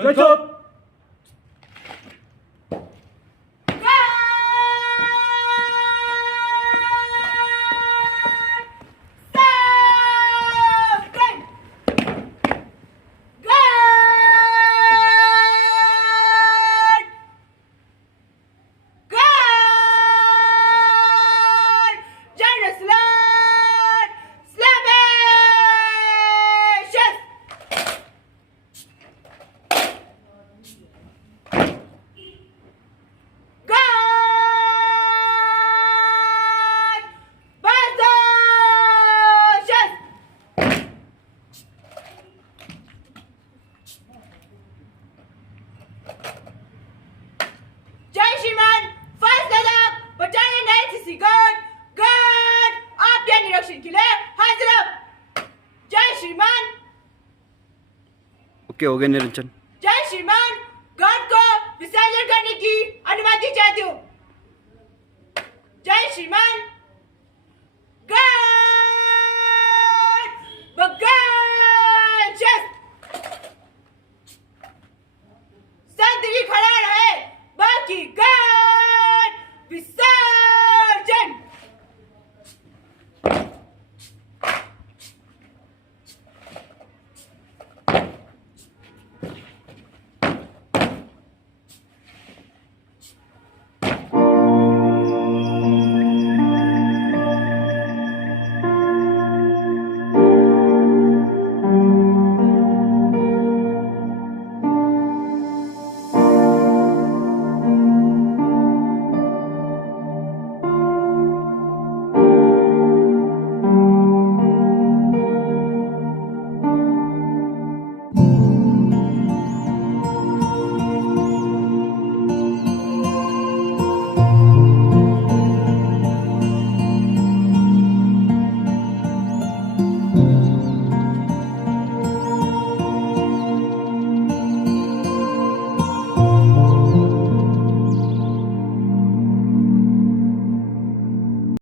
चुप। जय श्रीमान, first Ladakh battalion NCC guard आपके निरीक्षण के लिए हाजिर अब। जय श्रीमान। ओके हो गया निरंजन। जय श्रीमान, गार्ड को विसर्जन करने की अनुमति चाहती हूँ। जय श्रीमान।